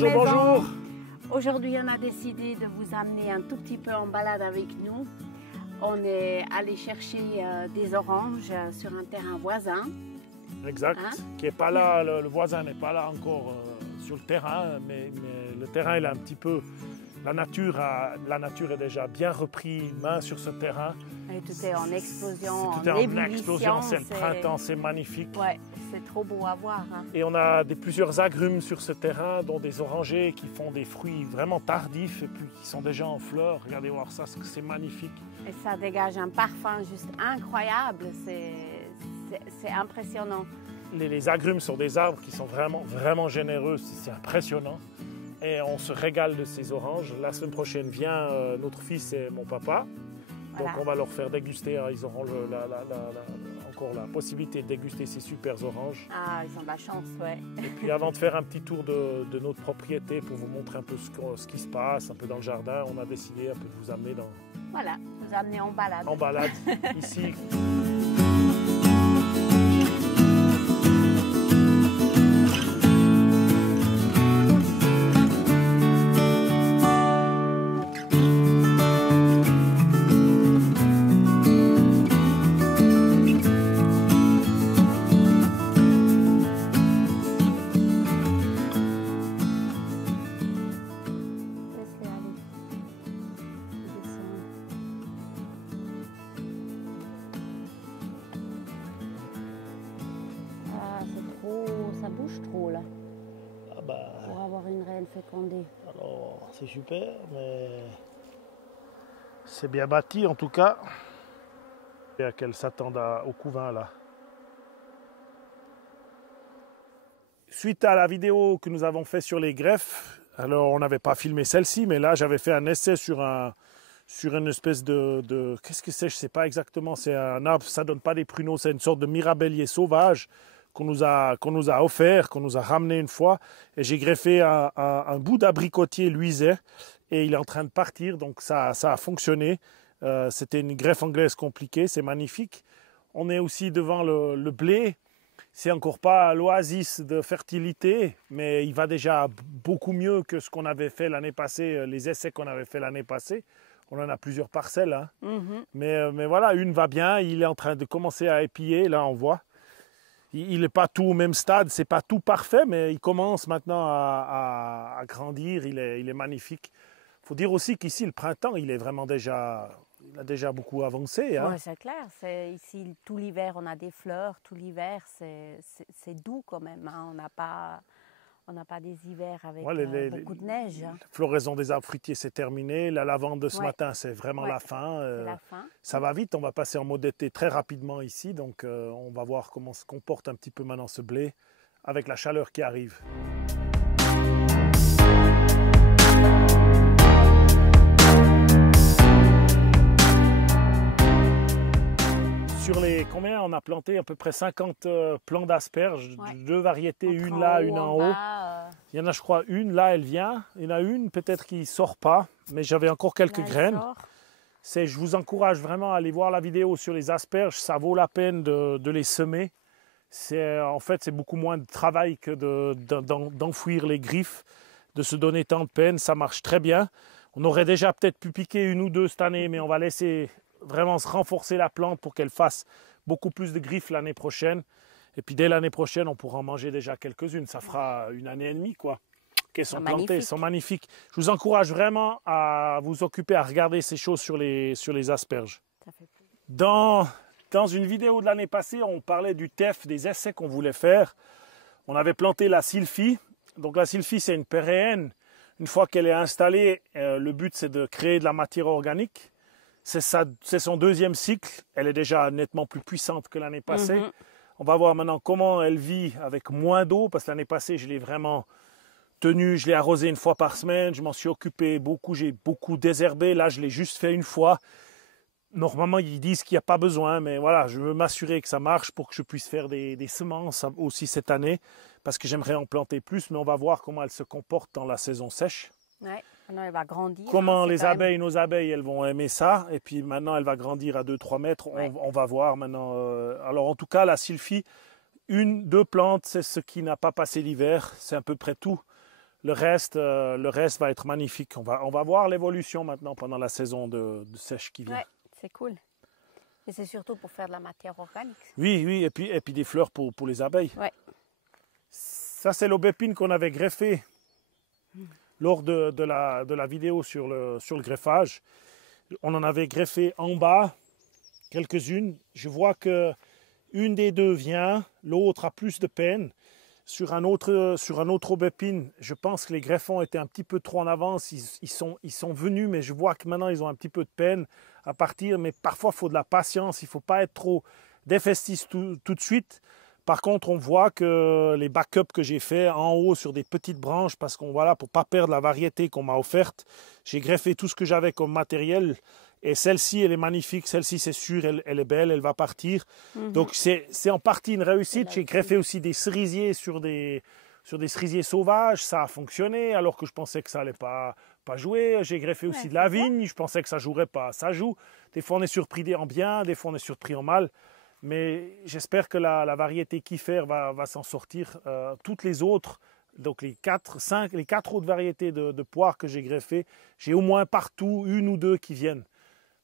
Bonjour, maison. bonjour. Aujourd'hui, on a décidé de vous amener un tout petit peu en balade avec nous. On est allé chercher des oranges sur un terrain voisin. Exact, Hein? qui est pas là, le voisin n'est pas là encore sur le terrain, mais le terrain il est un petit peu... La nature est déjà bien repris main sur ce terrain. Et tout est en explosion, Tout est en en ébullition. explosion, c'est le printemps, c'est magnifique. Ouais, c'est trop beau à voir. Hein. Et on a plusieurs agrumes sur ce terrain, dont des orangers qui font des fruits vraiment tardifs et puis qui sont déjà en fleurs. Regardez voir ça, c'est magnifique. Et ça dégage un parfum juste incroyable. C'est impressionnant. Les agrumes sont des arbres qui sont vraiment généreux, c'est impressionnant. Et on se régale de ces oranges. La semaine prochaine vient notre fils et mon papa. Donc Voilà. on va leur faire déguster, hein. Ils auront encore la possibilité de déguster ces super oranges. Ah, ils ont de la chance, ouais. Et puis avant de faire un petit tour de notre propriété pour vous montrer un peu ce qui se passe, un peu dans le jardin, on a décidé un peu de vous amener Voilà, vous amener en balade. en balade ici. Laisse-les aller. Ils descendent. Ah, c'est trop, ça bouge trop là, Ah bah, pour avoir une reine fécondée. alors c'est super, mais c'est bien bâti en tout cas. Et à qu'elle s'attende au couvain là. Suite à la vidéo que nous avons fait sur les greffes, alors on n'avait pas filmé celle-ci, mais là j'avais fait un essai sur une espèce de qu'est-ce que c'est, je ne sais pas exactement, c'est un arbre, ça ne donne pas des pruneaux, c'est une sorte de mirabellier sauvage qu'on nous a offert, qu'on nous a ramené une fois, et j'ai greffé un bout d'abricotier luisé, et il est en train de partir, donc ça a fonctionné. C'était une greffe anglaise compliquée, c'est magnifique. On est aussi devant le blé. C'est encore pas l'oasis de fertilité, mais il va déjà beaucoup mieux que ce qu'on avait fait l'année passée, les essais qu'on avait fait l'année passée. On en a plusieurs parcelles, hein. Mais voilà, une va bien, il est en train de commencer à épier, là on voit. Il n'est pas tout au même stade, c'est pas tout parfait, mais il commence maintenant à grandir, il est magnifique. Il faut dire aussi qu'ici, le printemps, il a déjà beaucoup avancé, hein. Oui, c'est clair. Ici, tout l'hiver, on a des fleurs. Tout l'hiver, c'est doux quand même. Hein. On n'a pas des hivers avec beaucoup de neige. Hein. La floraison des arbres fruitiers, c'est terminé. La lavande de ce Ouais. matin, c'est vraiment la fin. C'est la fin. Ça va vite, on va passer en mode été très rapidement ici. Donc, on va voir comment se comporte un petit peu maintenant ce blé avec la chaleur qui arrive. Sur les combien on a planté à peu près 50 plants d'asperges, Ouais. deux variétés, Entre une là, en haut, une en haut. bas, Il y en a, je crois, une là, elle vient. Il y en a une peut-être qui sort pas, mais j'avais encore quelques là, elle graines. sort. Je vous encourage vraiment à aller voir la vidéo sur les asperges. Ça vaut la peine de les semer. En fait, c'est beaucoup moins de travail que d'enfouir les griffes, de se donner tant de peine. Ça marche très bien. On aurait déjà peut-être pu piquer une ou deux cette année, mais on va laisser vraiment se renforcer la plante pour qu'elle fasse beaucoup plus de griffes l'année prochaine. Et puis dès l'année prochaine, on pourra en manger déjà quelques-unes. Ça fera une année et demie, quoi, qu'elles sont plantées. Elles sont magnifiques. Je vous encourage vraiment à vous occuper, à regarder ces choses sur les asperges. Ça fait plaisir. Dans une vidéo de l'année passée, on parlait du TEF, des essais qu'on voulait faire. On avait planté la sylphie. Donc la sylphie, c'est une péréenne. Une fois qu'elle est installée, le but, c'est de créer de la matière organique. C'est son deuxième cycle. Elle est déjà nettement plus puissante que l'année passée. On va voir maintenant comment elle vit avec moins d'eau, parce que l'année passée, je l'ai vraiment tenue, je l'ai arrosée une fois par semaine, je m'en suis occupé beaucoup, j'ai beaucoup désherbé. Là, je l'ai juste fait une fois. Normalement, ils disent qu'il n'y a pas besoin, mais voilà, je veux m'assurer que ça marche pour que je puisse faire des semences aussi cette année, parce que j'aimerais en planter plus, mais on va voir comment elle se comporte dans la saison sèche. Ouais. Maintenant, elle va grandir. Comment hein, les abeilles, nos abeilles, elles vont aimer ça. Et puis maintenant, elle va grandir à 2-3 mètres. Ouais. On va voir maintenant. Alors en tout cas, la sylphie, 1-2 plantes, c'est ce qui n'a pas passé l'hiver. C'est à peu près tout. le reste va être magnifique. On va voir l'évolution maintenant pendant la saison de sèche qui vient. Ouais, c'est cool. Et c'est surtout pour faire de la matière organique. Oui, oui, et puis des fleurs pour les abeilles. Ouais. Ça, c'est l'aubépine qu'on avait greffé lors de la vidéo sur le greffage. On en avait greffé en bas quelques-unes. Je vois que une des deux vient, l'autre a plus de peine. Sur un autre aubépine, je pense que les greffons étaient un petit peu trop en avance. Ils sont venus, mais je vois que maintenant ils ont un petit peu de peine à partir. Mais parfois, il faut de la patience. Il ne faut pas être trop défaitiste tout de suite. Par contre, on voit que les backups que j'ai fait en haut sur des petites branches, parce qu'on voilà, pour ne pas perdre la variété qu'on m'a offerte, j'ai greffé tout ce que j'avais comme matériel. Et celle-ci, elle est magnifique. Celle-ci, c'est sûr, elle est belle, elle va partir. Donc, c'est en partie une réussite. J'ai greffé aussi des cerisiers sur des cerisiers sauvages. Ça a fonctionné, alors que je pensais que ça n'allait pas jouer. J'ai greffé aussi de la vigne. Je pensais que ça ne jouerait pas. Ça joue. Des fois, on est surpris en bien, des fois, on est surpris en mal. Mais j'espère que la variété Kiefer va s'en sortir. Toutes les autres, donc les quatre autres variétés de poires que j'ai greffées, j'ai au moins partout une ou deux qui viennent.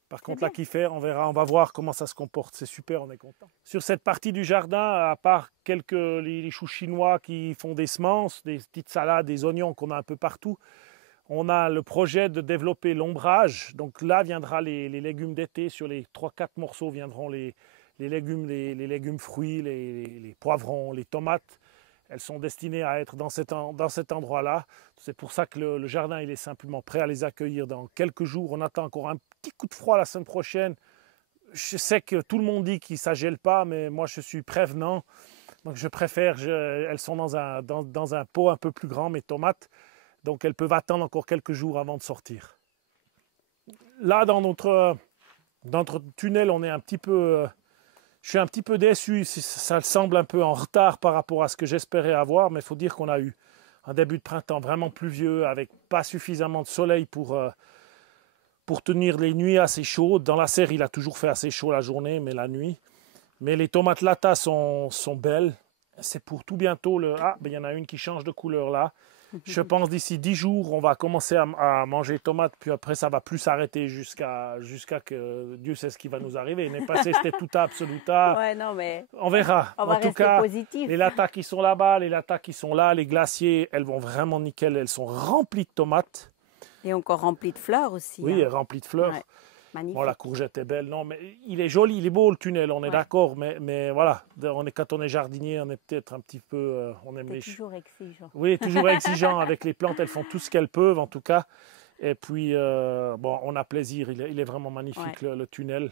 Par contre, la Kiefer, on va voir comment ça se comporte. C'est super, on est content. Sur cette partie du jardin, à part les choux chinois qui font des semences, des petites salades, des oignons qu'on a un peu partout, on a le projet de développer l'ombrage. Donc là viendra les légumes d'été. Sur les 3-4 morceaux viendront les légumes fruits, les poivrons, les tomates. Elles sont destinées à être dans cet endroit-là. C'est pour ça que le jardin il est simplement prêt à les accueillir dans quelques jours. On attend encore un petit coup de froid la semaine prochaine. Je sais que tout le monde dit que ça ne gèle pas, mais moi je suis prévenant. Donc je préfère, elles sont dans un pot un peu plus grand, mes tomates. Donc elles peuvent attendre encore quelques jours avant de sortir. Là, dans notre tunnel, on est un petit peu... Je suis un petit peu déçu, ça semble un peu en retard par rapport à ce que j'espérais avoir, mais il faut dire qu'on a eu un début de printemps vraiment pluvieux, avec pas suffisamment de soleil pour tenir les nuits assez chaudes. Dans la serre, il a toujours fait assez chaud la journée, mais la nuit. Mais les tomates Lata sont belles. C'est pour tout bientôt. Il y en a une qui change de couleur là. Je pense d'ici 10 jours, on va commencer à manger tomates, puis après ça va plus s'arrêter jusqu'à que Dieu sait ce qui va nous arriver. L'année passée, c'était tuta absoluta. Ouais, non, mais on verra. En tout cas, positif. Les latas qui sont là-bas, les latas qui sont là, les glaciers, elles vont vraiment nickel. Elles sont remplies de tomates. Et encore remplies de fleurs aussi. Oui, remplies de fleurs. Ouais. Magnifique. Bon, la courgette est belle, non, mais il est joli, il est beau le tunnel, on est d'accord, mais voilà, quand on est jardinier, on est peut-être un petit peu, on aime les toujours exigeant. Oui, toujours exigeant avec les plantes, elles font tout ce qu'elles peuvent en tout cas, et puis on a plaisir, il est vraiment magnifique le tunnel.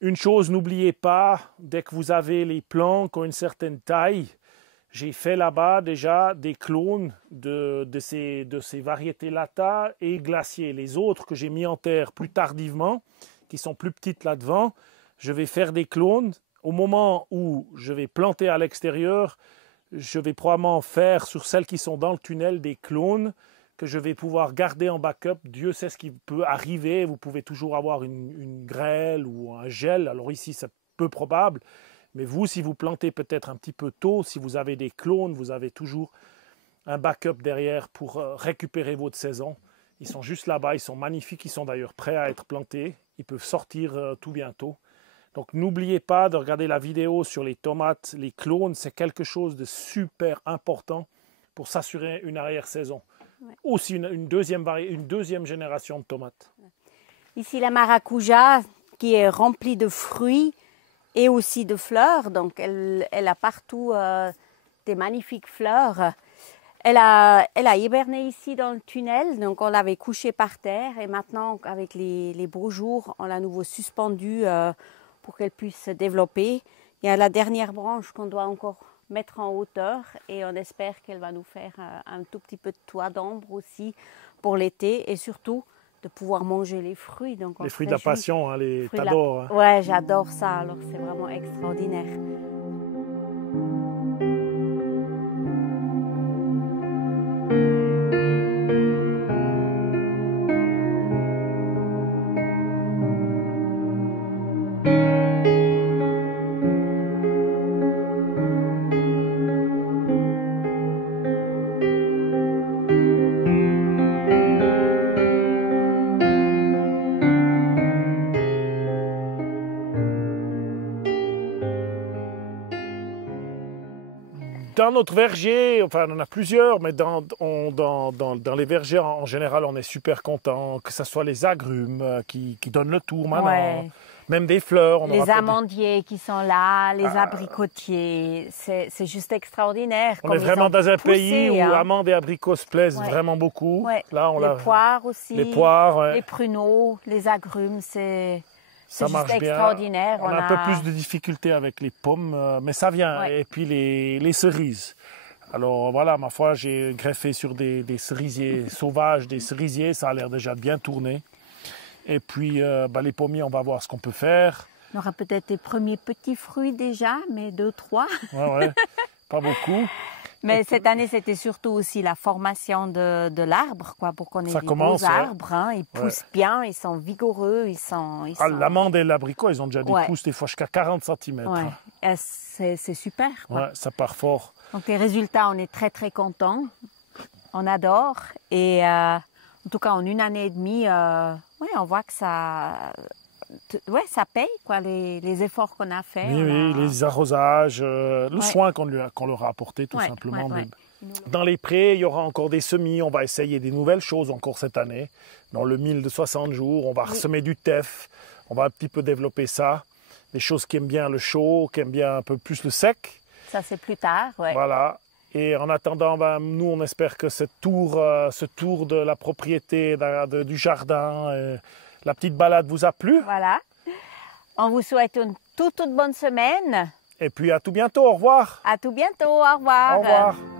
Une chose, n'oubliez pas, dès que vous avez les plants qui ont une certaine taille, j'ai fait là-bas déjà des clones de ces variétés Lata et glaciers. Les autres que j'ai mis en terre plus tardivement, qui sont plus petites là-devant, je vais faire des clones. Au moment où je vais planter à l'extérieur, je vais probablement faire sur celles qui sont dans le tunnel des clones que je vais pouvoir garder en backup. Dieu sait ce qui peut arriver. Vous pouvez toujours avoir une grêle ou un gel. Alors ici, c'est peu probable. Mais vous, si vous plantez peut-être un petit peu tôt, si vous avez des clones, vous avez toujours un backup derrière pour récupérer votre saison. Ils sont juste là-bas, ils sont magnifiques, ils sont d'ailleurs prêts à être plantés. Ils peuvent sortir tout bientôt. Donc n'oubliez pas de regarder la vidéo sur les tomates, les clones. C'est quelque chose de super important pour s'assurer une arrière-saison. Ouais. Aussi une deuxième génération de tomates. Ici, la maracuja qui est remplie de fruits et aussi de fleurs. Donc, elle a partout des magnifiques fleurs. Elle a hiberné ici dans le tunnel. Donc, on l'avait couchée par terre. Et maintenant, avec les beaux jours, on l'a à nouveau suspendue pour qu'elle puisse se développer. Il y a la dernière branche qu'on doit encore mettre en hauteur. Et on espère qu'elle va nous faire un tout petit peu de toit d'ombre aussi pour l'été. Et surtout, de pouvoir manger les fruits. Donc les fruits de la passion, hein, t'adores. Hein. Ouais, j'adore ça. Alors, c'est vraiment extraordinaire. dans notre verger, enfin on en a plusieurs, mais dans les vergers en général, on est super content, que ce soit les agrumes qui donnent le tour maintenant, Ouais. même des fleurs. Les amandiers qui sont là, les abricotiers, c'est juste extraordinaire. On est vraiment dans un pays où hein. amandes et abricots se plaisent Ouais. vraiment beaucoup. Ouais. Là, les poires aussi, les poires, ouais. les pruneaux, les agrumes, c'est Ça juste marche bien. extraordinaire. On a un peu plus de difficultés avec les pommes, mais ça vient. Ouais. Et puis les cerises. Alors voilà, ma foi, j'ai greffé sur des cerisiers sauvages, des cerisiers, ça a l'air déjà de bien tourner. Et puis les pommiers, on va voir ce qu'on peut faire. On aura peut-être des premiers petits fruits déjà, mais 2, 3. Ouais, pas beaucoup. Mais cette année, c'était surtout aussi la formation de l'arbre, quoi, pour qu'on ait Ça des commence, beaux arbres. Hein. Ils Ouais. poussent bien, ils sont vigoureux, ils sont... L'amande et l'abricot, ils ont déjà des Ouais. pousses des fois jusqu'à 40 cm. Ouais. Et c'est super, quoi. Ouais, ça part fort. Donc les résultats, on est très très contents. On adore. Et en tout cas, en 1 année et demie, on voit que ça paye, quoi, les efforts qu'on a faits. Oui, les arrosages, le Ouais. soin qu'on leur a apporté tout Ouais, simplement. ouais. Dans les prés, il y aura encore des semis. On va essayer des nouvelles choses encore cette année. Dans le 1000 de 60 jours, on va ressemer du teff. On va un petit peu développer ça. Des choses qui aiment bien le chaud, qui aiment bien un peu plus le sec. Ça, c'est plus tard, ouais. Voilà. Et en attendant, nous, on espère que ce tour de la propriété, du jardin, la petite balade vous a plu. Voilà. On vous souhaite une toute bonne semaine. Et puis à tout bientôt. Au revoir. À tout bientôt. Au revoir. Au revoir.